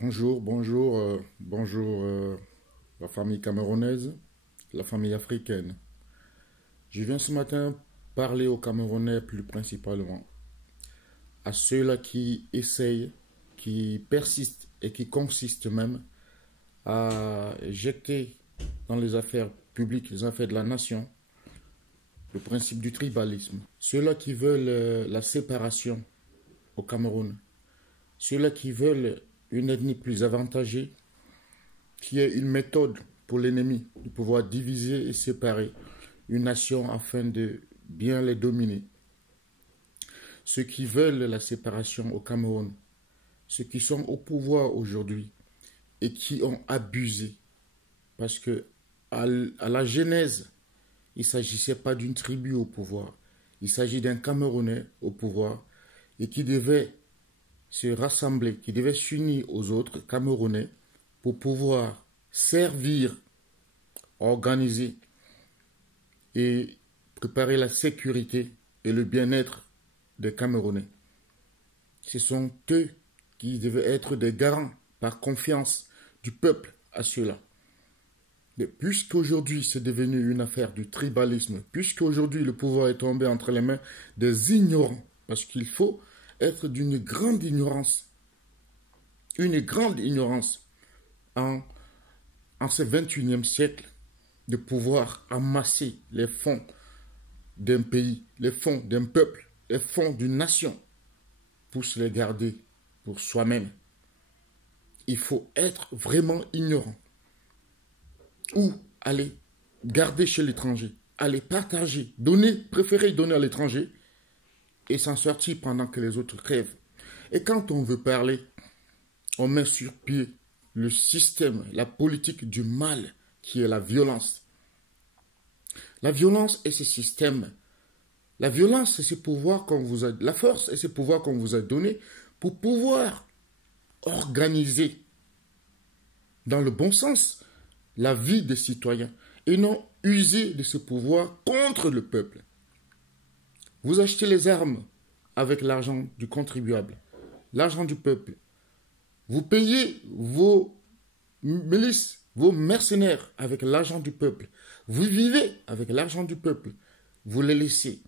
Bonjour, la famille camerounaise, la famille africaine. Je viens ce matin parler aux Camerounais plus principalement, à ceux-là qui essayent, qui persistent et qui consistent même à jeter dans les affaires publiques, les affaires de la nation, le principe du tribalisme. Ceux-là qui veulent la séparation au Cameroun, ceux-là qui veulent une ethnie plus avantagée, qui est une méthode pour l'ennemi de pouvoir diviser et séparer une nation afin de bien les dominer. Ceux qui veulent la séparation au Cameroun, ceux qui sont au pouvoir aujourd'hui et qui ont abusé, parce que à la genèse, il ne s'agissait pas d'une tribu au pouvoir, il s'agit d'un Camerounais au pouvoir et qui devait se rassembler, qui devait s'unir aux autres Camerounais pour pouvoir servir, organiser et préparer la sécurité et le bien-être des Camerounais. Ce sont eux qui devaient être des garants par confiance du peuple à ceux-là. Mais puisqu'aujourd'hui c'est devenu une affaire du tribalisme, puisqu'aujourd'hui le pouvoir est tombé entre les mains des ignorants, parce qu'il faut être d'une grande ignorance, une grande ignorance en ce 21e siècle, de pouvoir amasser les fonds d'un pays, les fonds d'un peuple, les fonds d'une nation, pour se les garder pour soi-même. Il faut être vraiment ignorant. Ou aller garder chez l'étranger, aller partager, donner, préférer donner à l'étranger, et s'en sortir pendant que les autres crèvent. Et quand on veut parler, on met sur pied le système, la politique du mal qui est la violence. La violence et ce système. La violence et ce pouvoir qu'on vous a, la force et ce pouvoir qu'on vous a donné pour pouvoir organiser dans le bon sens la vie des citoyens et non user de ce pouvoir contre le peuple. Vous achetez les armes avec l'argent du contribuable, l'argent du peuple. Vous payez vos milices, vos mercenaires avec l'argent du peuple. Vous vivez avec l'argent du peuple. Vous les laissez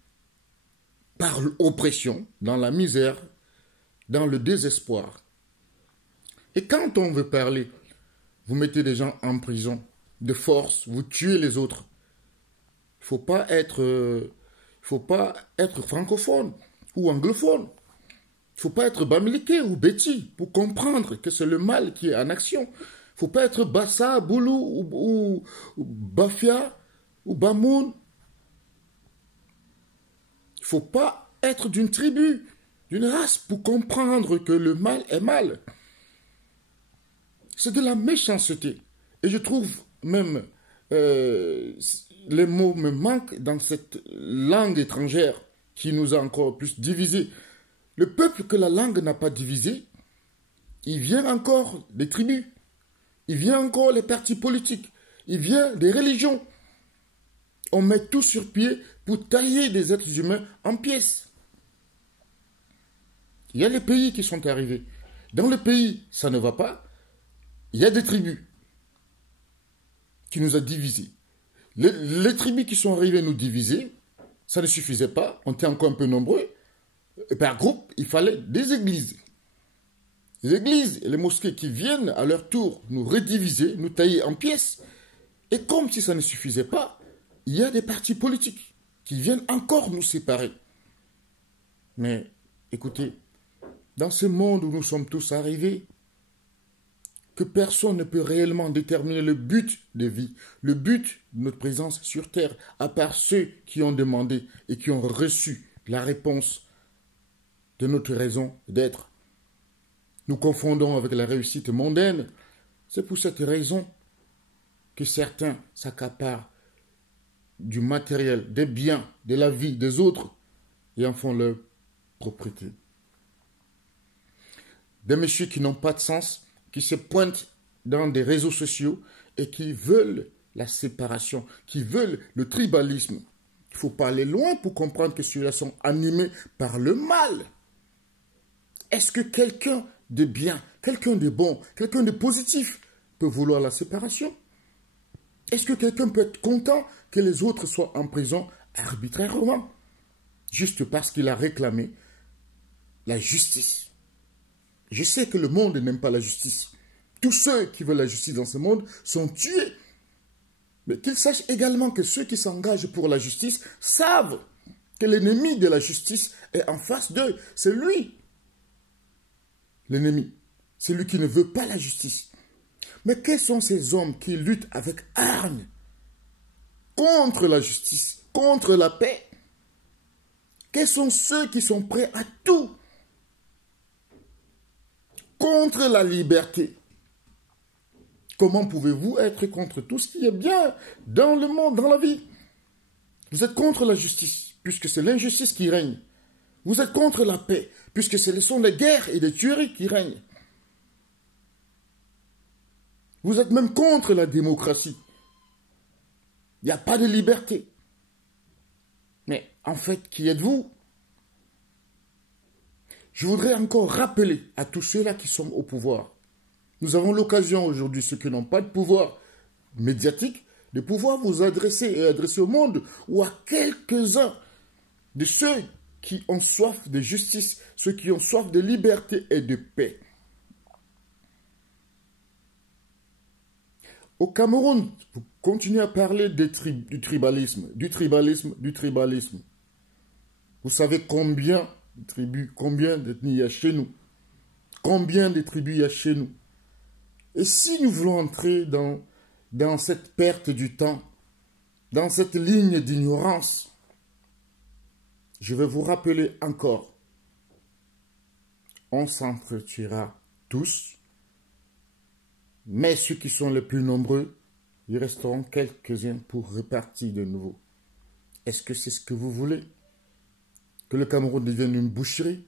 par l'oppression, dans la misère, dans le désespoir. Et quand on veut parler, vous mettez des gens en prison de force, vous tuez les autres. Il ne faut pas être francophone ou anglophone. Il ne faut pas être bamileke ou béti pour comprendre que c'est le mal qui est en action. Il ne faut pas être Bassa, Boulou ou Bafia ou Bamoun. Il ne faut pas être d'une tribu, d'une race pour comprendre que le mal est mal. C'est de la méchanceté. Et je trouve même les mots me manquent dans cette langue étrangère qui nous a encore plus divisés. Le peuple que la langue n'a pas divisé, il vient encore des tribus, il vient encore les partis politiques, il vient des religions. On met tout sur pied pour tailler des êtres humains en pièces. Il y a les pays qui sont arrivés. Dans le pays, ça ne va pas. Il y a des tribus qui nous ont divisés. Les tribus qui sont arrivées nous diviser, ça ne suffisait pas. On était encore un peu nombreux. Et par groupe, il fallait des églises. Les églises et les mosquées qui viennent à leur tour nous rediviser, nous tailler en pièces. Et comme si ça ne suffisait pas, il y a des partis politiques qui viennent encore nous séparer. Mais écoutez, dans ce monde où nous sommes tous arrivés, que personne ne peut réellement déterminer le but de vie, le but de notre présence sur Terre, à part ceux qui ont demandé et qui ont reçu la réponse de notre raison d'être. Nous confondons avec la réussite mondaine. C'est pour cette raison que certains s'accaparent du matériel, des biens, de la vie des autres et en font leur propriété. Des messieurs qui n'ont pas de sens, qui se pointent dans des réseaux sociaux et qui veulent la séparation, qui veulent le tribalisme. Il faut pas aller loin pour comprendre que ceux-là sont animés par le mal. Est-ce que quelqu'un de bien, quelqu'un de bon, quelqu'un de positif peut vouloir la séparation? Est-ce que quelqu'un peut être content que les autres soient en prison arbitrairement, juste parce qu'il a réclamé la justice? Je sais que le monde n'aime pas la justice. Tous ceux qui veulent la justice dans ce monde sont tués. Mais qu'ils sachent également que ceux qui s'engagent pour la justice savent que l'ennemi de la justice est en face d'eux. C'est lui, l'ennemi. C'est lui qui ne veut pas la justice. Mais quels sont ces hommes qui luttent avec hargne contre la justice, contre la paix? Quels sont ceux qui sont prêts à tout contre la liberté? Comment pouvez-vous être contre tout ce qui est bien dans le monde, dans la vie? Vous êtes contre la justice, puisque c'est l'injustice qui règne. Vous êtes contre la paix, puisque ce sont les guerres et les tueries qui règnent. Vous êtes même contre la démocratie. Il n'y a pas de liberté. Mais en fait, qui êtes-vous? Je voudrais encore rappeler à tous ceux-là qui sont au pouvoir. Nous avons l'occasion aujourd'hui, ceux qui n'ont pas de pouvoir médiatique, de pouvoir vous adresser et adresser au monde ou à quelques-uns de ceux qui ont soif de justice, ceux qui ont soif de liberté et de paix. Au Cameroun, vous continuez à parler du tribalisme. Vous savez combien de tribus, combien d'ethnies il y a chez nous? Combien de tribus il y a chez nous? Et si nous voulons entrer dans cette perte du temps, dans cette ligne d'ignorance, je vais vous rappeler encore, on s'entretuera tous, mais ceux qui sont les plus nombreux, il resteront quelques-uns pour repartir de nouveau. Est-ce que c'est ce que vous voulez? Que le Cameroun devienne une boucherie?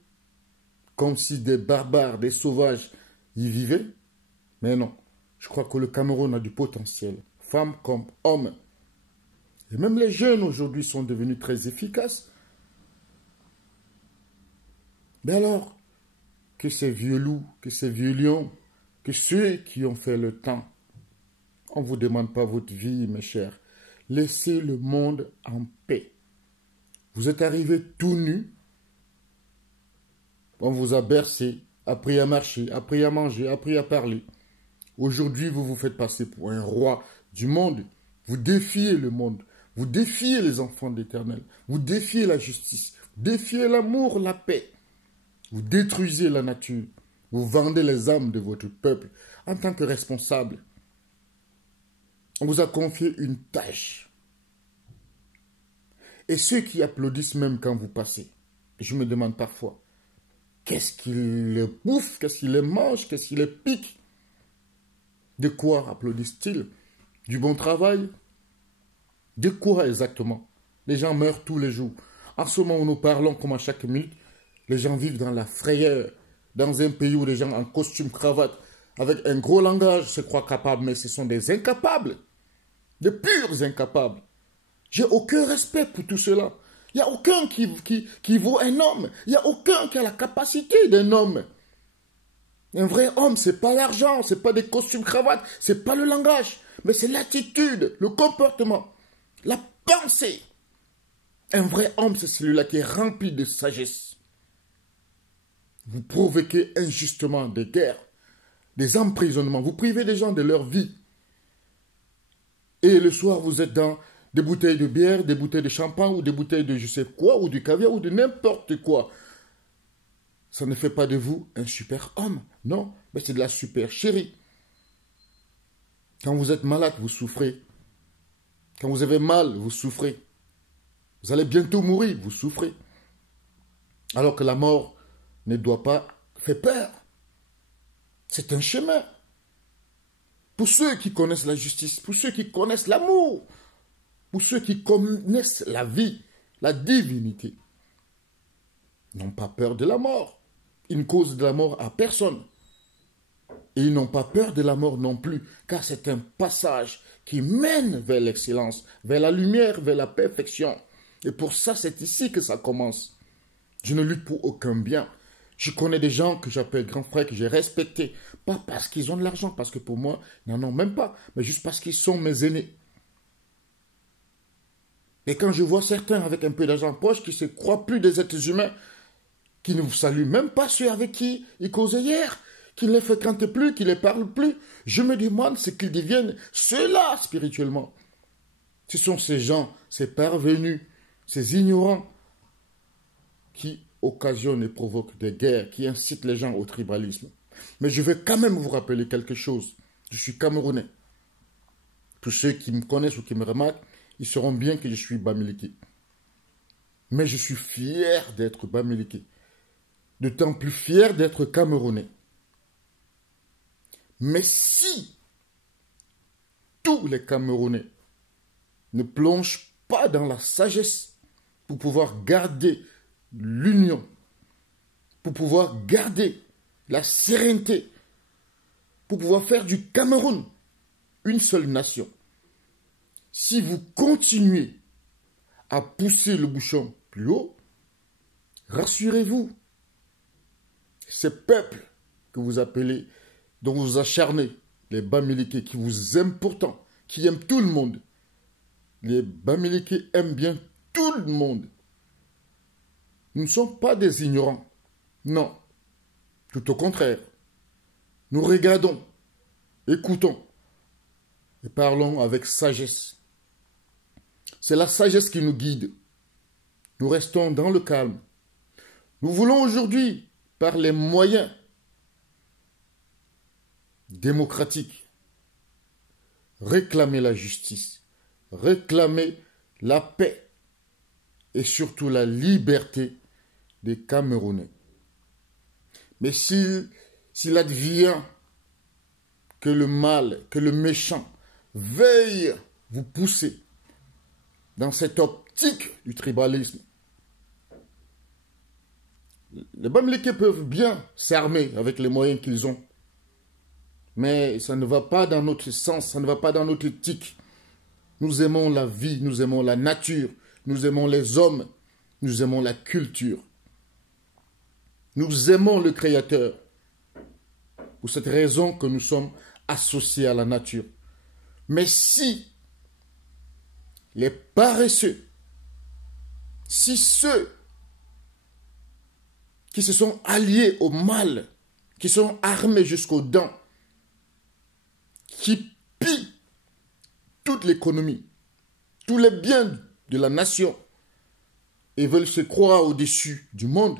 Comme si des barbares, des sauvages y vivaient? Mais non, je crois que le Cameroun a du potentiel, femmes comme hommes. Et même les jeunes aujourd'hui sont devenus très efficaces. Mais alors, que ces vieux loups, que ces vieux lions, que ceux qui ont fait le temps, on ne vous demande pas votre vie, mes chers. Laissez le monde en paix. Vous êtes arrivés tout nus. On vous a bercé, appris à marcher, appris à manger, appris à parler. Aujourd'hui, vous vous faites passer pour un roi du monde. Vous défiez le monde. Vous défiez les enfants d'Éternel. Vous défiez la justice. Vous défiez l'amour, la paix. Vous détruisez la nature. Vous vendez les âmes de votre peuple en tant que responsable. On vous a confié une tâche. Et ceux qui applaudissent même quand vous passez, je me demande parfois, qu'est-ce qu'ils les bouffent, qu'est-ce qu'ils les mangent, qu'est-ce qu'ils les piquent? De quoi applaudissent-ils? Du bon travail? De quoi exactement? Les gens meurent tous les jours. En ce moment où nous parlons, comme à chaque minute, les gens vivent dans la frayeur, dans un pays où les gens en costume, cravate, avec un gros langage, se croient capables, mais ce sont des incapables, de purs incapables. J'ai aucun respect pour tout cela. Il n'y a aucun qui vaut un homme. Il n'y a aucun qui a la capacité d'un homme. Un vrai homme, ce n'est pas l'argent, ce n'est pas des costumes cravates, ce n'est pas le langage, mais c'est l'attitude, le comportement, la pensée. Un vrai homme, c'est celui-là qui est rempli de sagesse. Vous provoquez injustement des guerres, des emprisonnements, vous privez des gens de leur vie. Et le soir, vous êtes dans des bouteilles de bière, des bouteilles de champagne, ou des bouteilles de je sais quoi, ou du caviar, ou de n'importe quoi. Ça ne fait pas de vous un super homme. Non, mais c'est de la super chérie. Quand vous êtes malade, vous souffrez. Quand vous avez mal, vous souffrez. Vous allez bientôt mourir, vous souffrez. Alors que la mort ne doit pas faire peur. C'est un chemin. Pour ceux qui connaissent la justice, pour ceux qui connaissent l'amour, pour ceux qui connaissent la vie, la divinité, n'ont pas peur de la mort. Ils ne causent de la mort à personne. Et ils n'ont pas peur de la mort non plus, car c'est un passage qui mène vers l'excellence, vers la lumière, vers la perfection. Et pour ça, c'est ici que ça commence. Je ne lutte pour aucun bien. Je connais des gens que j'appelle grands frères, que j'ai respectés. Pas parce qu'ils ont de l'argent, parce que pour moi, ils n'en ont même pas. Mais juste parce qu'ils sont mes aînés. Et quand je vois certains avec un peu d'argent en poche qui se croient plus des êtres humains, qui ne vous saluent même pas ceux avec qui ils causaient hier, qui ne les fréquentent plus, qui ne les parlent plus, je me demande ce qu'ils deviennent ceux-là spirituellement. Ce sont ces gens, ces parvenus, ces ignorants qui occasionnent et provoquent des guerres, qui incitent les gens au tribalisme. Mais je vais quand même vous rappeler quelque chose. Je suis Camerounais. Tous ceux qui me connaissent ou qui me remarquent, ils sauront bien que je suis Bamileke. Mais je suis fier d'être Bamileke. D'autant plus fier d'être Camerounais. Mais si tous les Camerounais ne plongent pas dans la sagesse pour pouvoir garder l'union, pour pouvoir garder la sérénité, pour pouvoir faire du Cameroun une seule nation, si vous continuez à pousser le bouchon plus haut, rassurez-vous, ces peuples que vous appelez, dont vous acharnez, les Bamileke, qui vous aiment pourtant, qui aiment tout le monde, les Bamileke aiment bien tout le monde. Nous ne sommes pas des ignorants. Non. Tout au contraire. Nous regardons, écoutons et parlons avec sagesse. C'est la sagesse qui nous guide. Nous restons dans le calme. Nous voulons aujourd'hui, par les moyens démocratiques, réclamer la justice, réclamer la paix et surtout la liberté des Camerounais. Mais s'il advient que le mal, que le méchant veuille vous pousser dans cette optique du tribalisme, les Bamileke peuvent bien s'armer avec les moyens qu'ils ont. Mais ça ne va pas dans notre sens, ça ne va pas dans notre éthique. Nous aimons la vie, nous aimons la nature, nous aimons les hommes, nous aimons la culture. Nous aimons le Créateur. Pour cette raison que nous sommes associés à la nature. Mais si les paresseux, si ceux qui se sont alliés au mal, qui sont armés jusqu'aux dents, qui pillent toute l'économie, tous les biens de la nation et veulent se croire au-dessus du monde,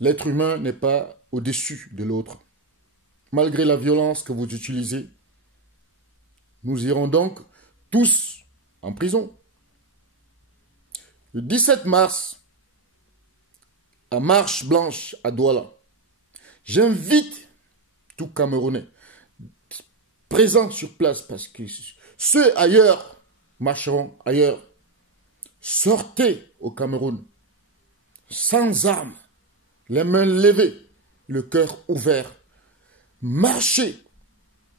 l'être humain n'est pas au-dessus de l'autre. Malgré la violence que vous utilisez, nous irons donc tous en prison. Le 17 mars, à Marche Blanche à Douala, j'invite tout Camerounais présents sur place, parce que ceux ailleurs marcheront ailleurs. Sortez au Cameroun, sans armes, les mains levées, le cœur ouvert. Marchez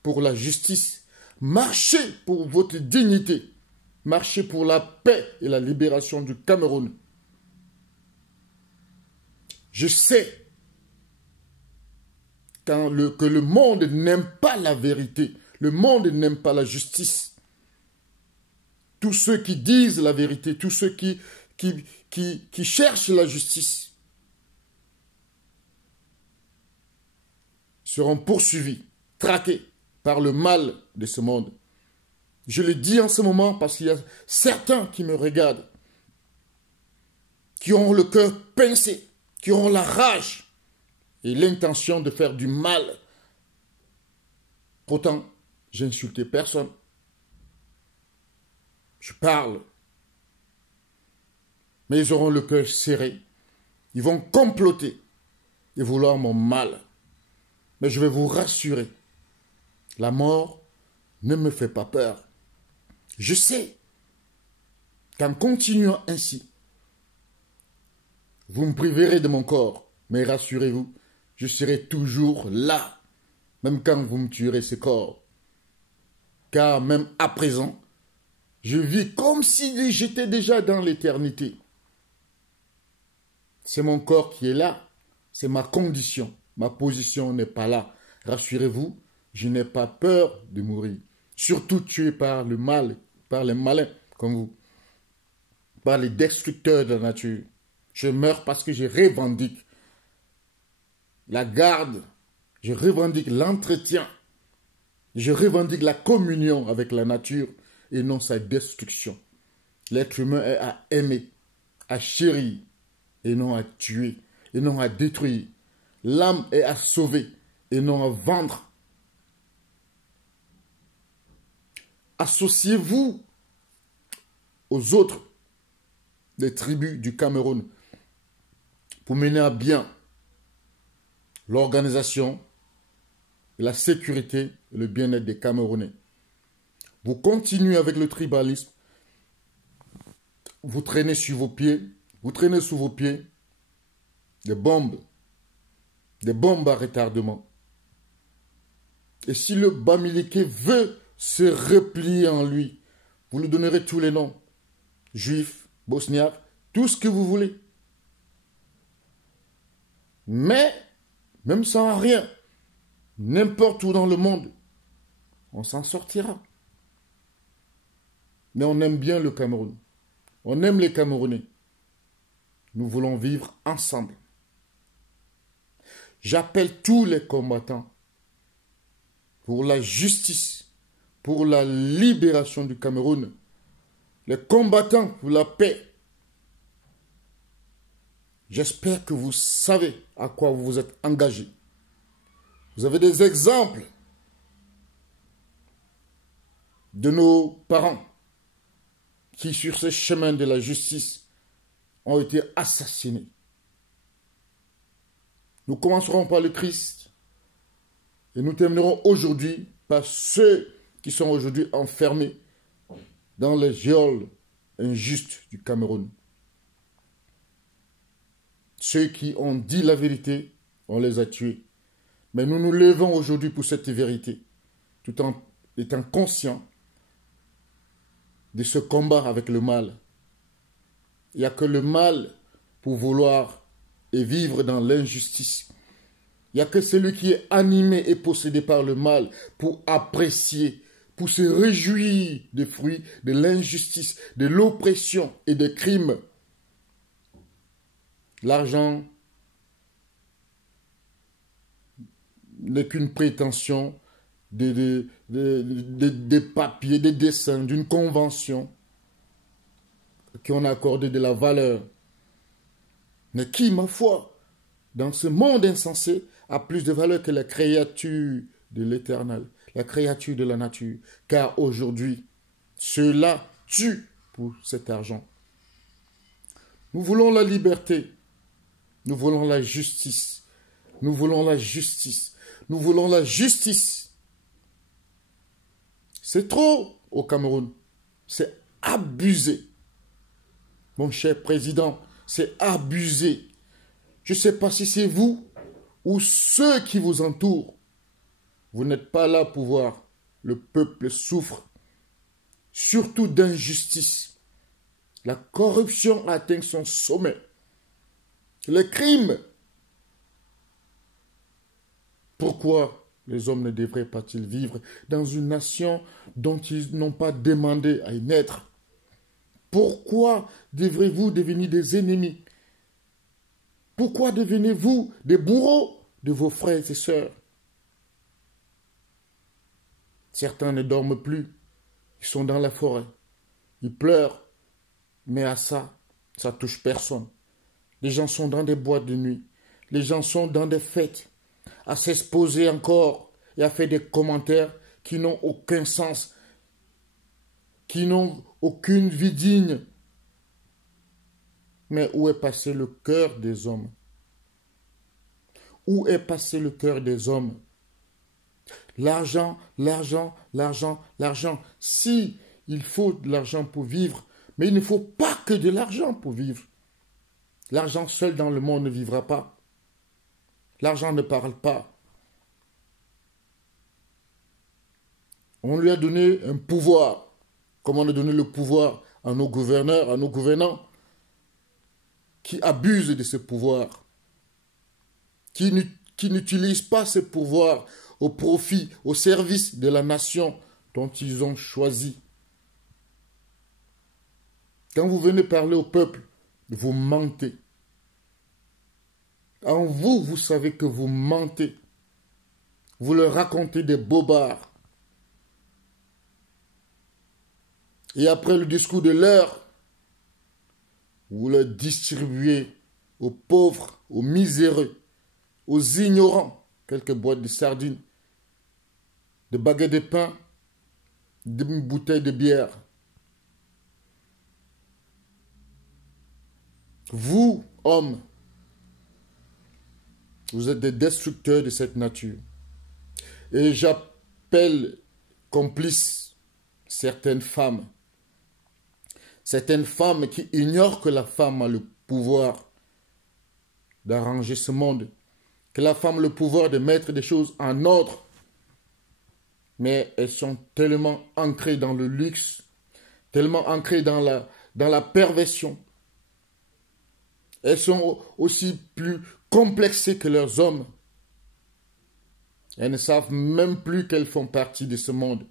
pour la justice, marchez pour votre dignité, marchez pour la paix et la libération du Cameroun. Je sais que le monde n'aime pas la vérité, le monde n'aime pas la justice. Tous ceux qui disent la vérité, tous ceux qui cherchent la justice seront poursuivis, traqués par le mal de ce monde. Je le dis en ce moment parce qu'il y a certains qui me regardent, qui ont le cœur pincé, qui ont la rage et l'intention de faire du mal. Pourtant, j'ai insulté personne. Je parle. Mais ils auront le cœur serré. Ils vont comploter et vouloir mon mal. Mais je vais vous rassurer. La mort ne me fait pas peur. Je sais qu'en continuant ainsi, vous me priverez de mon corps. Mais rassurez-vous, je serai toujours là, même quand vous me tuerez ce corps. Car même à présent, je vis comme si j'étais déjà dans l'éternité. C'est mon corps qui est là. C'est ma condition. Ma position n'est pas là. Rassurez-vous, je n'ai pas peur de mourir. Surtout tué par le mal, par les malins comme vous, par les destructeurs de la nature. Je meurs parce que je revendique la garde, je revendique l'entretien, je revendique la communion avec la nature et non sa destruction. L'être humain est à aimer, à chérir et non à tuer, et non à détruire. L'âme est à sauver et non à vendre. Associez-vous aux autres des tribus du Cameroun pour mener à bien l'organisation, la sécurité et le bien-être des Camerounais. Vous continuez avec le tribalisme, vous traînez sur vos pieds, vous traînez sous vos pieds des bombes à retardement. Et si le Bamileke veut se replier en lui, vous lui donnerez tous les noms, juifs, bosniaques, tout ce que vous voulez. Mais, même sans rien, n'importe où dans le monde, on s'en sortira. Mais on aime bien le Cameroun. On aime les Camerounais. Nous voulons vivre ensemble. J'appelle tous les combattants pour la justice, pour la libération du Cameroun, les combattants pour la paix. J'espère que vous savez à quoi vous vous êtes engagés. Vous avez des exemples de nos parents qui, sur ce chemin de la justice, ont été assassinés. Nous commencerons par le Christ et nous terminerons aujourd'hui par ceux qui sont aujourd'hui enfermés dans les geôles injustes du Cameroun. Ceux qui ont dit la vérité, on les a tués. Mais nous nous levons aujourd'hui pour cette vérité, tout en étant conscients de ce combat avec le mal. Il n'y a que le mal pour vouloir et vivre dans l'injustice. Il n'y a que celui qui est animé et possédé par le mal pour apprécier, pour se réjouir des fruits de l'injustice, de l'oppression et des crimes. L'argent n'est qu'une prétention des papiers, des dessins, d'une convention qui ont accordé de la valeur. Mais qui, ma foi, dans ce monde insensé, a plus de valeur que la créature de l'Éternel, la créature de la nature. Car aujourd'hui, ceux-là tuent pour cet argent. Nous voulons la liberté. Nous voulons la justice. Nous voulons la justice. Nous voulons la justice. C'est trop au Cameroun. C'est abusé. Mon cher président, c'est abusé. Je ne sais pas si c'est vous ou ceux qui vous entourent. Vous n'êtes pas là pour voir. Le peuple souffre, surtout d'injustice. La corruption atteint son sommet. Les crimes. Pourquoi les hommes ne devraient pas-ils vivre dans une nation dont ils n'ont pas demandé à y naître? Pourquoi devrez-vous devenir des ennemis? Pourquoi devenez-vous des bourreaux de vos frères et sœurs? Certains ne dorment plus. Ils sont dans la forêt. Ils pleurent. Mais à ça, ça touche personne. Les gens sont dans des boîtes de nuit. Les gens sont dans des fêtes, à s'exposer encore et à faire des commentaires qui n'ont aucun sens, qui n'ont aucune vie digne. Mais où est passé le cœur des hommes? Où est passé le cœur des hommes? L'argent, l'argent, l'argent, l'argent. Si il faut de l'argent pour vivre, mais il ne faut pas que de l'argent pour vivre. L'argent seul dans le monde ne vivra pas. L'argent ne parle pas. On lui a donné un pouvoir, comme on a donné le pouvoir à nos gouverneurs, à nos gouvernants. qui abusent de ce pouvoir, qui n'utilisent pas ce pouvoir au profit, au service de la nation dont ils ont choisi. Quand vous venez parler au peuple, vous mentez. En vous, vous savez que vous mentez. Vous leur racontez des bobards. Et après le discours de l'heure, vous le distribuez aux pauvres, aux miséreux, aux ignorants, quelques boîtes de sardines, de baguettes de pain, de bouteilles de bière. Vous, hommes, vous êtes des destructeurs de cette nature. Et j'appelle complices certaines femmes qui ignorent que la femme a le pouvoir d'arranger ce monde, que la femme a le pouvoir de mettre des choses en ordre, mais elles sont tellement ancrées dans le luxe, tellement ancrées dans la perversion. Elles sont aussi plus complexées que leurs hommes. Elles ne savent même plus qu'elles font partie de ce monde.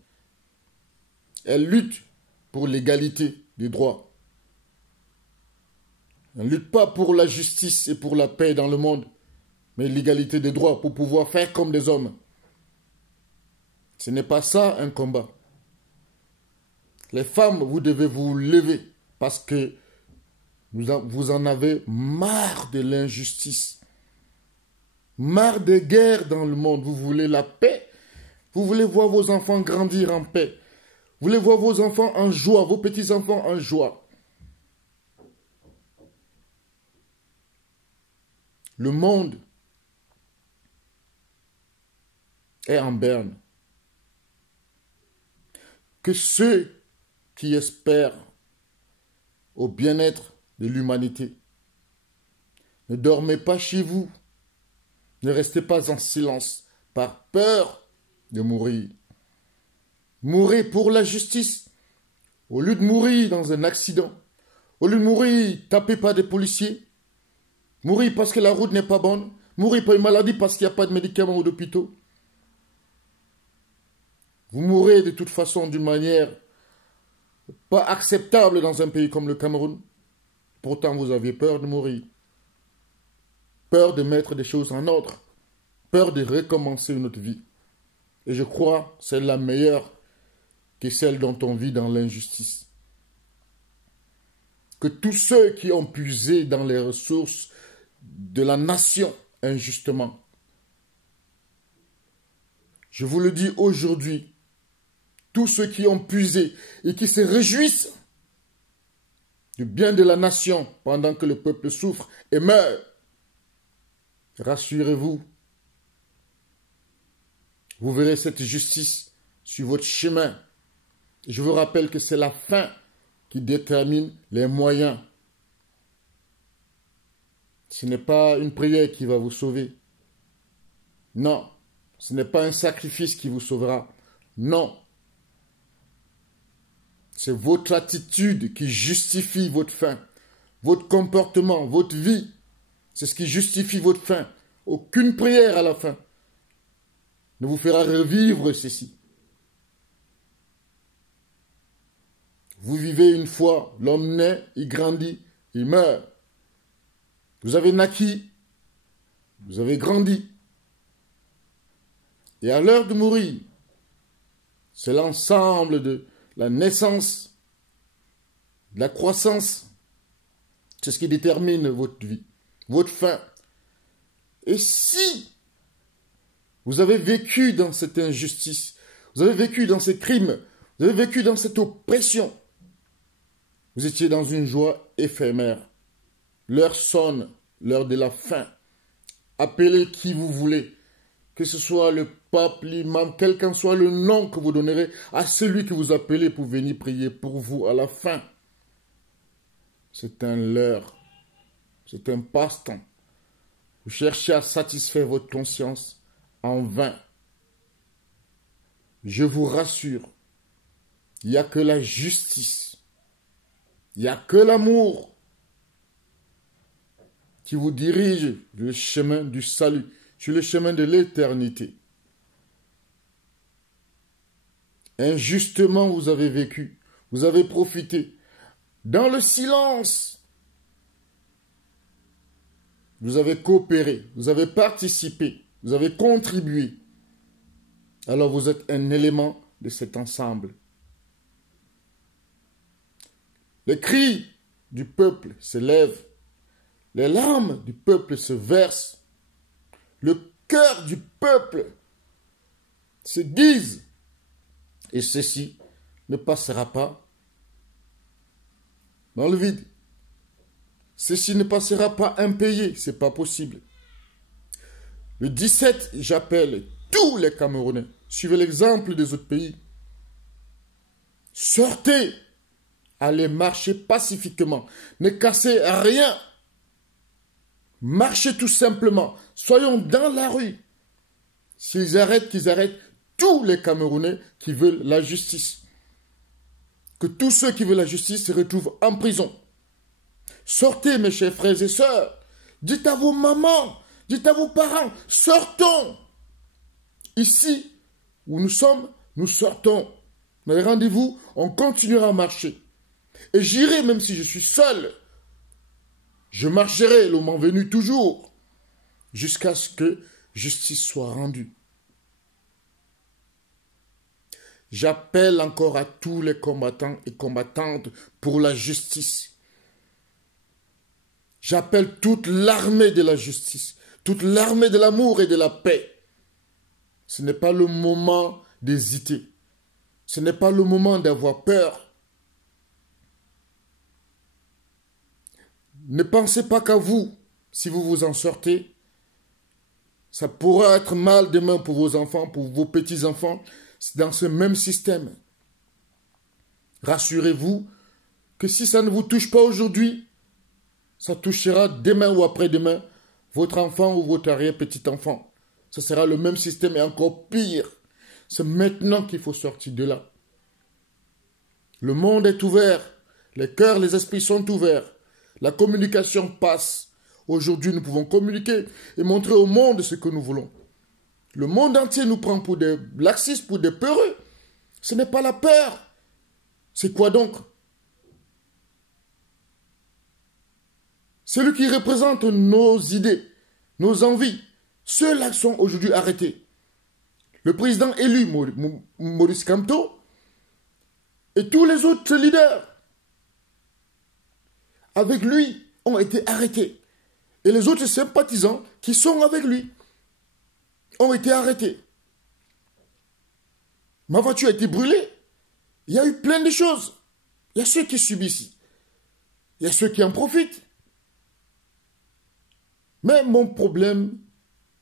Elles luttent pour l'égalité des droits. Elles ne luttent pas pour la justice et pour la paix dans le monde, mais l'égalité des droits pour pouvoir faire comme des hommes. Ce n'est pas ça un combat. Les femmes, vous devez vous lever parce que vous en avez marre de l'injustice, marre des guerres dans le monde. Vous voulez la paix. Vous voulez voir vos enfants grandir en paix. Vous voulez voir vos enfants en joie, vos petits-enfants en joie. Le monde est en berne. Que ceux qui espèrent au bien-être de l'humanité, ne dormez pas chez vous. Ne restez pas en silence par peur de mourir. Mourez pour la justice. Au lieu de mourir dans un accident, au lieu de mourir tapé par des policiers, mourir parce que la route n'est pas bonne, mourir par une maladie parce qu'il n'y a pas de médicaments ou d'hôpitaux. Vous mourrez de toute façon d'une manière pas acceptable dans un pays comme le Cameroun. Pourtant, vous aviez peur de mourir. Peur de mettre des choses en ordre. Peur de recommencer une autre vie. Et je crois que c'est la meilleure que celle dont on vit dans l'injustice. Que tous ceux qui ont puisé dans les ressources de la nation injustement, je vous le dis aujourd'hui, tous ceux qui ont puisé et qui se réjouissent du bien de la nation pendant que le peuple souffre et meurt, rassurez-vous, vous verrez cette justice sur votre chemin. Je vous rappelle que c'est la fin qui détermine les moyens. Ce n'est pas une prière qui va vous sauver. Non, ce n'est pas un sacrifice qui vous sauvera. Non. C'est votre attitude qui justifie votre fin. Votre comportement, votre vie. C'est ce qui justifie votre fin. Aucune prière à la fin ne vous fera revivre ceci. Vous vivez une fois, l'homme naît, il grandit, il meurt. Vous avez naquis, vous avez grandi. Et à l'heure de mourir, c'est l'ensemble de la naissance, de la croissance. C'est ce qui détermine votre vie, votre fin. Et si vous avez vécu dans cette injustice, vous avez vécu dans ces crimes, vous avez vécu dans cette oppression, vous étiez dans une joie éphémère. L'heure sonne, l'heure de la fin. Appelez qui vous voulez, que ce soit le pape, l'imam, quel qu'en soit le nom que vous donnerez à celui que vous appelez pour venir prier pour vous à la fin. C'est un leurre, c'est un passe-temps. Vous cherchez à satisfaire votre conscience en vain. Je vous rassure, il n'y a que la justice, il n'y a que l'amour qui vous dirige le chemin du salut, sur le chemin de l'éternité. Injustement, vous avez vécu, vous avez profité. Dans le silence, vous avez coopéré, vous avez participé, vous avez contribué. Alors vous êtes un élément de cet ensemble. Les cris du peuple s'élèvent, les larmes du peuple se versent, le cœur du peuple se guise, et ceci ne passera pas dans le vide. Ceci ne passera pas impayé, c'est pas possible. Le 17, j'appelle tous les Camerounais, suivez l'exemple des autres pays. Sortez, allez marcher pacifiquement, ne cassez rien. Marchez tout simplement, soyons dans la rue. S'ils arrêtent, qu'ils arrêtent tous les Camerounais qui veulent la justice. Que tous ceux qui veulent la justice se retrouvent en prison. Sortez, mes chers frères et sœurs. Dites à vos mamans, dites à vos parents, sortons. Ici où nous sommes, nous sortons. Dans les rendez-vous, on continuera à marcher. Et j'irai même si je suis seul. Je marcherai le moment venu toujours, jusqu'à ce que justice soit rendue. J'appelle encore à tous les combattants et combattantes pour la justice. J'appelle toute l'armée de la justice, toute l'armée de l'amour et de la paix. Ce n'est pas le moment d'hésiter. Ce n'est pas le moment d'avoir peur. Ne pensez pas qu'à vous, si vous vous en sortez. Ça pourra être mal demain pour vos enfants, pour vos petits-enfants. C'est dans ce même système. Rassurez-vous que si ça ne vous touche pas aujourd'hui, ça touchera demain ou après-demain votre enfant ou votre arrière-petit-enfant. Ce sera le même système et encore pire. C'est maintenant qu'il faut sortir de là. Le monde est ouvert. Les cœurs, les esprits sont ouverts. La communication passe. Aujourd'hui, nous pouvons communiquer et montrer au monde ce que nous voulons. Le monde entier nous prend pour des laxistes, pour des peureux. Ce n'est pas la peur. C'est quoi donc? Celui qui représente nos idées, nos envies, ceux-là sont aujourd'hui arrêtés. Le président élu, Maurice Kamto, et tous les autres leaders, avec lui, ont été arrêtés. Et les autres sympathisants qui sont avec lui ont été arrêtés. Ma voiture a été brûlée. Il y a eu plein de choses. Il y a ceux qui subissent. Il y a ceux qui en profitent. Mais mon problème,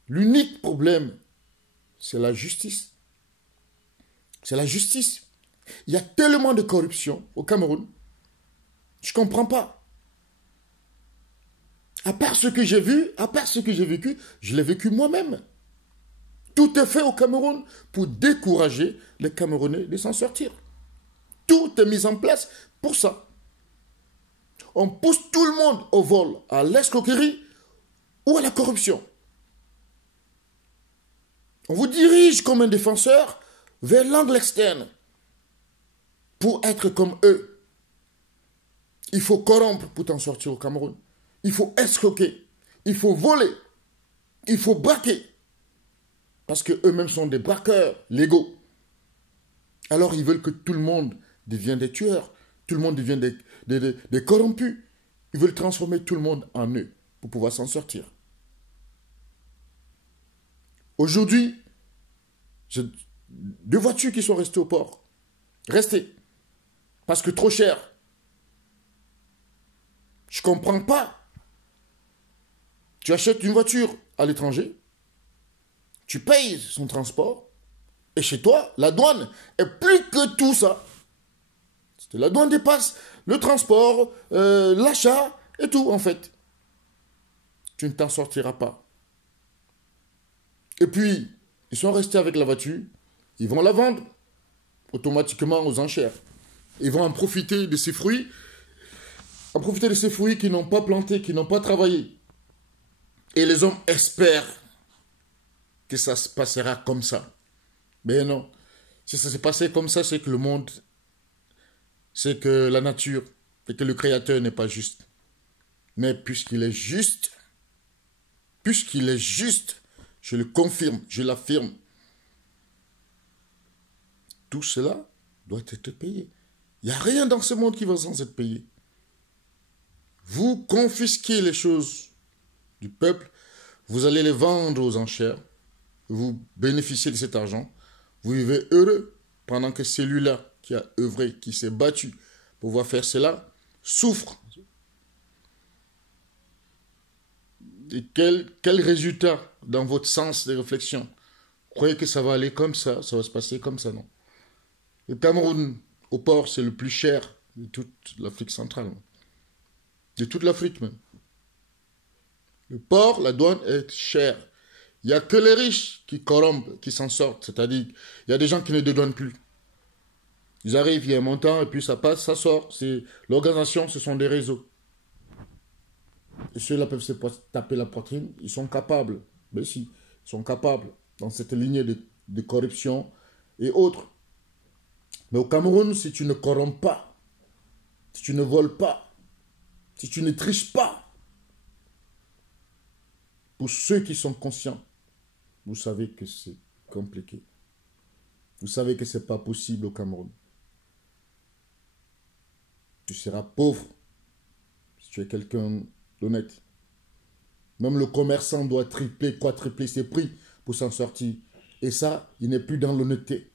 l'unique problème, c'est la justice. C'est la justice. Il y a tellement de corruption au Cameroun. Je ne comprends pas. À part ce que j'ai vu, à part ce que j'ai vécu, je l'ai vécu moi-même. Tout est fait au Cameroun pour décourager les Camerounais de s'en sortir. Tout est mis en place pour ça. On pousse tout le monde au vol, à l'escroquerie ou à la corruption. On vous dirige comme un défenseur vers l'angle externe pour être comme eux. Il faut corrompre pour t'en sortir au Cameroun. Il faut escroquer. Il faut voler. Il faut braquer. Parce qu'eux-mêmes sont des braqueurs légaux. Alors ils veulent que tout le monde devienne des tueurs. Tout le monde devienne des corrompus. Ils veulent transformer tout le monde en eux pour pouvoir s'en sortir. Aujourd'hui, j'ai 2 voitures qui sont restées au port. Restées. Parce que trop cher. Je ne comprends pas. Tu achètes une voiture à l'étranger, tu payes son transport, et chez toi, la douane est plus que tout ça. La douane dépasse le transport, l'achat et tout, en fait. Tu ne t'en sortiras pas. Et puis, ils sont restés avec la voiture, ils vont la vendre automatiquement aux enchères. Ils vont en profiter de ces fruits, qui n'ont pas planté, qui n'ont pas travaillé. Et les hommes espèrent que ça se passera comme ça. Mais non. Si ça s'est passé comme ça, c'est que le monde, c'est que la nature, et que le Créateur n'est pas juste. Mais puisqu'il est juste, je le confirme, je l'affirme, tout cela doit être payé. Il n'y a rien dans ce monde qui va sans être payé. Vous confisquez les choses du peuple, vous allez les vendre aux enchères, vous bénéficiez de cet argent, vous vivez heureux pendant que celui-là qui a œuvré, qui s'est battu pour pouvoir faire cela, souffre. Et quel résultat dans votre sens de réflexion? Vous croyez que ça va aller comme ça va se passer comme ça, non? Le Cameroun, au port, c'est le plus cher de toute l'Afrique centrale. De toute l'Afrique même. Le port, la douane est chère. Il n'y a que les riches qui corrompent, qui s'en sortent. C'est-à-dire, il y a des gens qui ne dédouanent plus. Ils arrivent, il y a un montant, et puis ça passe, ça sort. L'organisation, ce sont des réseaux. Et ceux-là peuvent se taper la poitrine. Ils sont capables. Mais si, ils sont capables dans cette lignée de corruption et autres. Mais au Cameroun, si tu ne corromps pas, si tu ne voles pas, si tu ne triches pas, pour ceux qui sont conscients, vous savez que c'est compliqué. Vous savez que ce n'est pas possible au Cameroun. Tu seras pauvre si tu es quelqu'un d'honnête. Même le commerçant doit tripler, quadrupler ses prix pour s'en sortir. Et ça, il n'est plus dans l'honnêteté.